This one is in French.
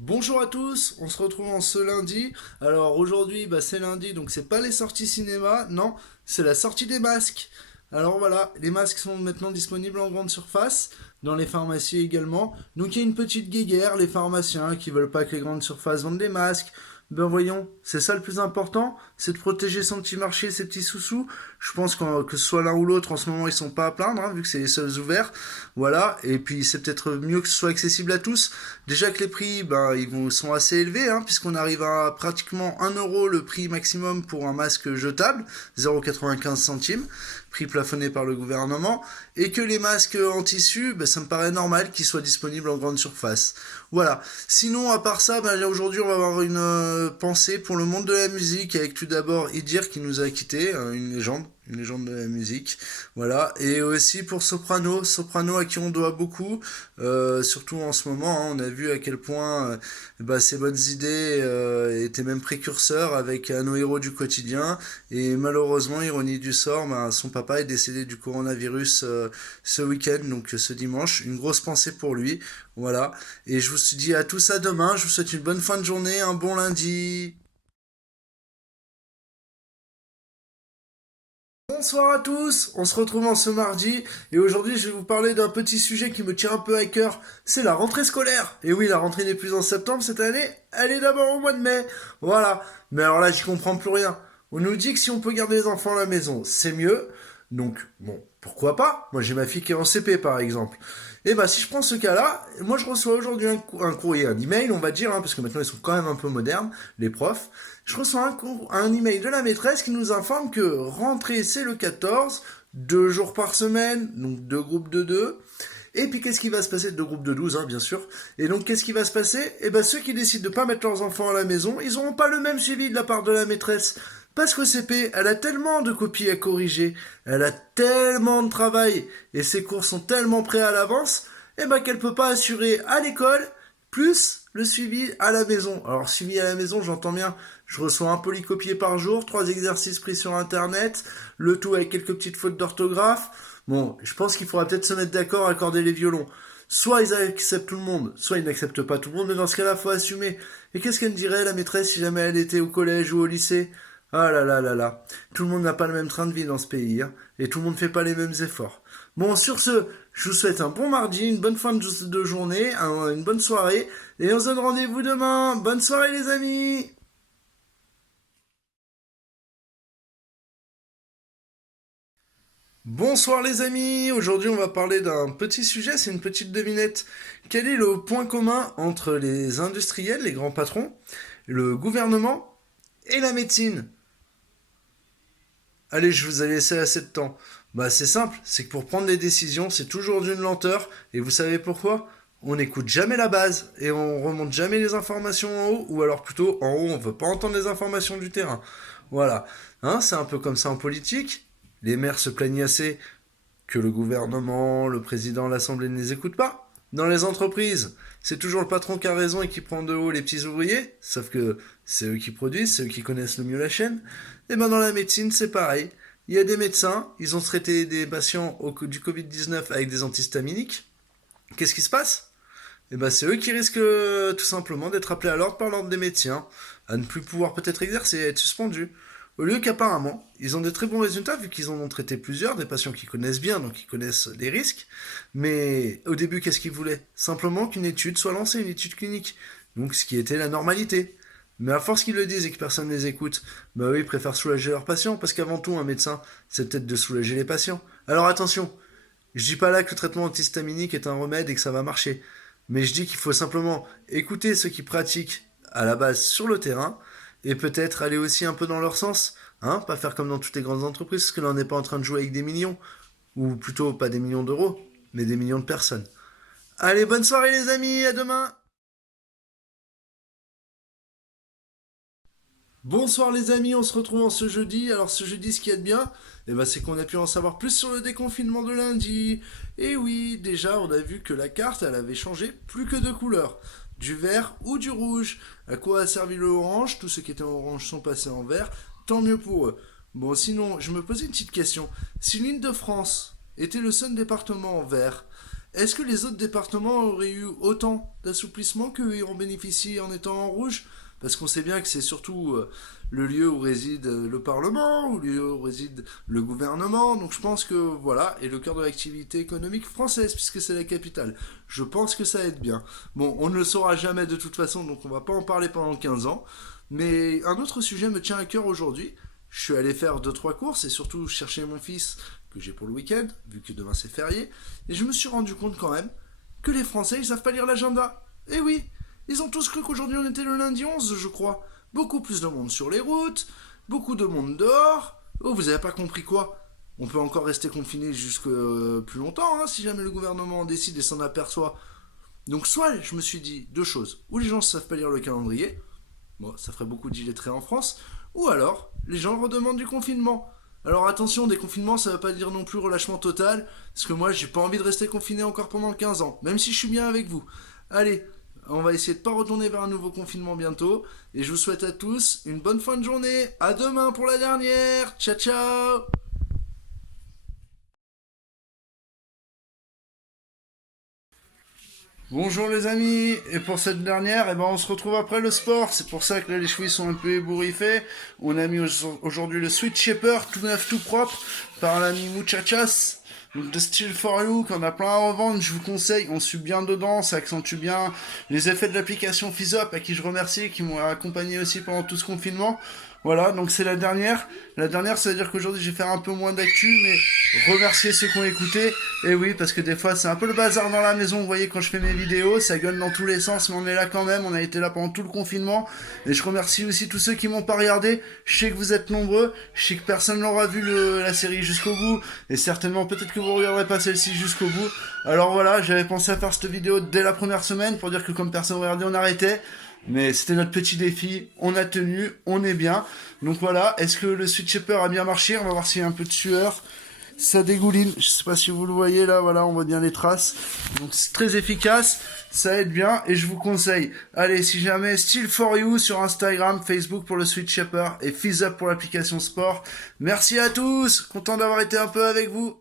Bonjour à tous, on se retrouve en ce lundi. Alors aujourd'hui, c'est lundi, donc c'est pas les sorties cinéma, non, c'est la sortie des masques. Alors voilà, les masques sont maintenant disponibles en grande surface, dans les pharmacies également. Donc il y a une petite guéguerre, les pharmaciens qui veulent pas que les grandes surfaces vendent des masques. Ben voyons, c'est ça le plus important, c'est de protéger son petit marché, ses petits sous-sous. Je pense que ce soit l'un ou l'autre, en ce moment ils sont pas à plaindre, hein, vu que c'est les seuls ouverts. Voilà, et puis c'est peut-être mieux que ce soit accessible à tous. Déjà que les prix, sont assez élevés, hein, puisqu'on arrive à pratiquement 1 euro le prix maximum pour un masque jetable, 0,95 centimes, prix plafonné par le gouvernement, et que les masques en tissu, ça me paraît normal qu'ils soient disponibles en grande surface. Voilà. Sinon, à part ça, là, aujourd'hui, on va avoir une pensée pour le monde de la musique, avec tout d'abord Idir qui nous a quittés, une légende de la musique, voilà, et aussi pour Soprano à qui on doit beaucoup, surtout en ce moment, hein, on a vu à quel point ses bonnes idées étaient même précurseurs avec nos héros du quotidien, et malheureusement, ironie du sort, son papa est décédé du coronavirus ce week-end, donc ce dimanche, une grosse pensée pour lui, voilà, et je vous dis à tous à demain, je vous souhaite une bonne fin de journée, un bon lundi. Bonsoir à tous, on se retrouve en ce mardi et aujourd'hui je vais vous parler d'un petit sujet qui me tient un peu à cœur, c'est la rentrée scolaire. Et oui, la rentrée n'est plus en septembre cette année, elle est d'abord au mois de mai. Voilà, mais alors là j'y comprends plus rien. On nous dit que si on peut garder les enfants à la maison, c'est mieux. Donc bon, pourquoi pas? Moi j'ai ma fille qui est en CP par exemple. Et si je prends ce cas-là, moi je reçois aujourd'hui un courrier, un email on va dire, hein, parce que maintenant ils sont quand même un peu modernes, les profs. Je reçois un email de la maîtresse qui nous informe que rentrée c'est le 14, 2 jours par semaine, donc 2 groupes de 2. Et puis qu'est-ce qui va se passer? 2 groupes de 12, hein, bien sûr. Et donc qu'est-ce qui va se passer? Ceux qui décident de ne pas mettre leurs enfants à la maison, ils n'auront pas le même suivi de la part de la maîtresse. Parce qu'au CP, elle a tellement de copies à corriger, elle a tellement de travail, et ses cours sont tellement prêts à l'avance, qu'elle peut pas assurer à l'école, plus le suivi à la maison. Alors suivi à la maison, j'entends bien, je reçois un polycopié par jour, 3 exercices pris sur internet, le tout avec quelques petites fautes d'orthographe. Bon, je pense qu'il faudra peut-être se mettre d'accord à accorder les violons. Soit ils acceptent tout le monde, soit ils n'acceptent pas tout le monde, mais dans ce cas-là, faut assumer. Et qu'est-ce qu'elle me dirait, la maîtresse, si jamais elle était au collège ou au lycée? Ah là là là là. Tout le monde n'a pas le même train de vie dans ce pays, hein, et tout le monde ne fait pas les mêmes efforts. Bon, sur ce, je vous souhaite un bon mardi, une bonne fin de journée, une bonne soirée, et on se donne rendez-vous demain. Bonne soirée les amis! Bonsoir les amis, aujourd'hui on va parler d'un petit sujet, c'est une petite devinette. Quel est le point commun entre les industriels, les grands patrons, le gouvernement et la médecine? Allez, je vous ai laissé assez de temps. C'est simple, c'est que pour prendre des décisions, c'est toujours d'une lenteur, et vous savez pourquoi? On n'écoute jamais la base, et on remonte jamais les informations en haut, ou alors plutôt en haut, on veut pas entendre les informations du terrain. Voilà. Hein, c'est un peu comme ça en politique. Les maires se plaignent assez que le gouvernement, le président, l'Assemblée ne les écoutent pas. Dans les entreprises, c'est toujours le patron qui a raison et qui prend de haut les petits ouvriers, sauf que c'est eux qui produisent, c'est eux qui connaissent le mieux la chaîne. Et dans la médecine, c'est pareil. Il y a des médecins, ils ont traité des patients du Covid-19 avec des antihistaminiques. Qu'est-ce qui se passe? C'est eux qui risquent tout simplement d'être appelés à l'ordre par l'ordre des médecins, à ne plus pouvoir peut-être exercer, à être suspendus. Au lieu qu'apparemment, ils ont des très bons résultats vu qu'ils en ont traité plusieurs, des patients qui connaissent bien, donc qui connaissent les risques. Mais au début, qu'est-ce qu'ils voulaient? Simplement qu'une étude soit lancée, une étude clinique. Donc ce qui était la normalité. Mais à force qu'ils le disent et que personne ne les écoute, eux, ils préfèrent soulager leurs patients, parce qu'avant tout, un médecin, c'est peut-être de soulager les patients. Alors attention, je dis pas là que le traitement antihistaminique est un remède et que ça va marcher. Mais je dis qu'il faut simplement écouter ceux qui pratiquent à la base sur le terrain et peut-être aller aussi un peu dans leur sens. Hein, pas faire comme dans toutes les grandes entreprises, parce que là on n'est pas en train de jouer avec des millions, ou plutôt pas des millions d'euros, mais des millions de personnes. Allez, bonne soirée les amis, à demain! Bonsoir les amis, on se retrouve en ce jeudi. Alors ce jeudi, ce qu'il y a de bien, c'est qu'on a pu en savoir plus sur le déconfinement de lundi. Et oui, déjà on a vu que la carte, elle avait changé plus que de couleur. Du vert ou du rouge. À quoi a servi le orange? Tous ceux qui étaient en orange sont passés en vert. Tant mieux pour eux. Bon, sinon, je me posais une petite question. Si l'Île de France était le seul département en vert, est-ce que les autres départements auraient eu autant d'assouplissement qu'ils en bénéficient en étant en rouge? Parce qu'on sait bien que c'est surtout le lieu où réside le Parlement, où le lieu où réside le gouvernement. Donc je pense que voilà, et le cœur de l'activité économique française, puisque c'est la capitale. Je pense que ça aide bien. Bon, on ne le saura jamais de toute façon, donc on va pas en parler pendant 15 ans. Mais un autre sujet me tient à cœur aujourd'hui. Je suis allé faire deux trois courses et surtout chercher mon fils que j'ai pour le week-end, vu que demain c'est férié. Et je me suis rendu compte quand même que les Français, ils savent pas lire l'agenda. Eh oui, ils ont tous cru qu'aujourd'hui on était le lundi 11, je crois. Beaucoup plus de monde sur les routes, beaucoup de monde dehors. Oh, vous avez pas compris quoi? On peut encore rester confiné jusque plus longtemps, hein, si jamais le gouvernement en décide et s'en aperçoit. Donc soit je me suis dit deux choses, ou les gens ne savent pas lire le calendrier, bon, ça ferait beaucoup d'illettrés en France, ou alors les gens redemandent du confinement. Alors attention, déconfinement, ça veut pas dire non plus relâchement total, parce que moi j'ai pas envie de rester confiné encore pendant 15 ans, même si je suis bien avec vous. Allez, on va essayer de pas retourner vers un nouveau confinement bientôt, et je vous souhaite à tous une bonne fin de journée. À demain pour la dernière. Ciao ciao. Bonjour les amis, et pour cette dernière, eh ben on se retrouve après le sport, c'est pour ça que là, les chevilles sont un peu ébouriffées. On a mis aujourd'hui le Sweet Shepherd, tout neuf, tout propre, par l'ami Muchachas, donc de Style for You, qu'on a plein à revendre, je vous conseille, on suit bien dedans, ça accentue bien les effets de l'application FizzUp, à qui je remercie, qui m'ont accompagné aussi pendant tout ce confinement. Voilà, donc c'est la dernière. La dernière, ça veut dire qu'aujourd'hui, je vais faire un peu moins d'actu, mais remercier ceux qui ont écouté. Et oui, parce que des fois, c'est un peu le bazar dans la maison. Vous voyez, quand je fais mes vidéos, ça gueule dans tous les sens, mais on est là quand même. On a été là pendant tout le confinement. Et je remercie aussi tous ceux qui m'ont pas regardé. Je sais que vous êtes nombreux. Je sais que personne n'aura vu la série jusqu'au bout. Et certainement, peut-être que vous regarderez pas celle-ci jusqu'au bout. Alors voilà, j'avais pensé à faire cette vidéo dès la première semaine pour dire que comme personne regardait, on arrêtait. Mais c'était notre petit défi, on a tenu, on est bien. Donc voilà, est-ce que le Sweet Shepherd a bien marché? On va voir s'il y a un peu de sueur. Ça dégouline, je sais pas si vous le voyez là, voilà, on voit bien les traces. Donc c'est très efficace, ça aide bien et je vous conseille. Allez, si jamais, Style for You sur Instagram, Facebook pour le Sweet Shepherd et FizzUp pour l'application sport. Merci à tous, content d'avoir été un peu avec vous.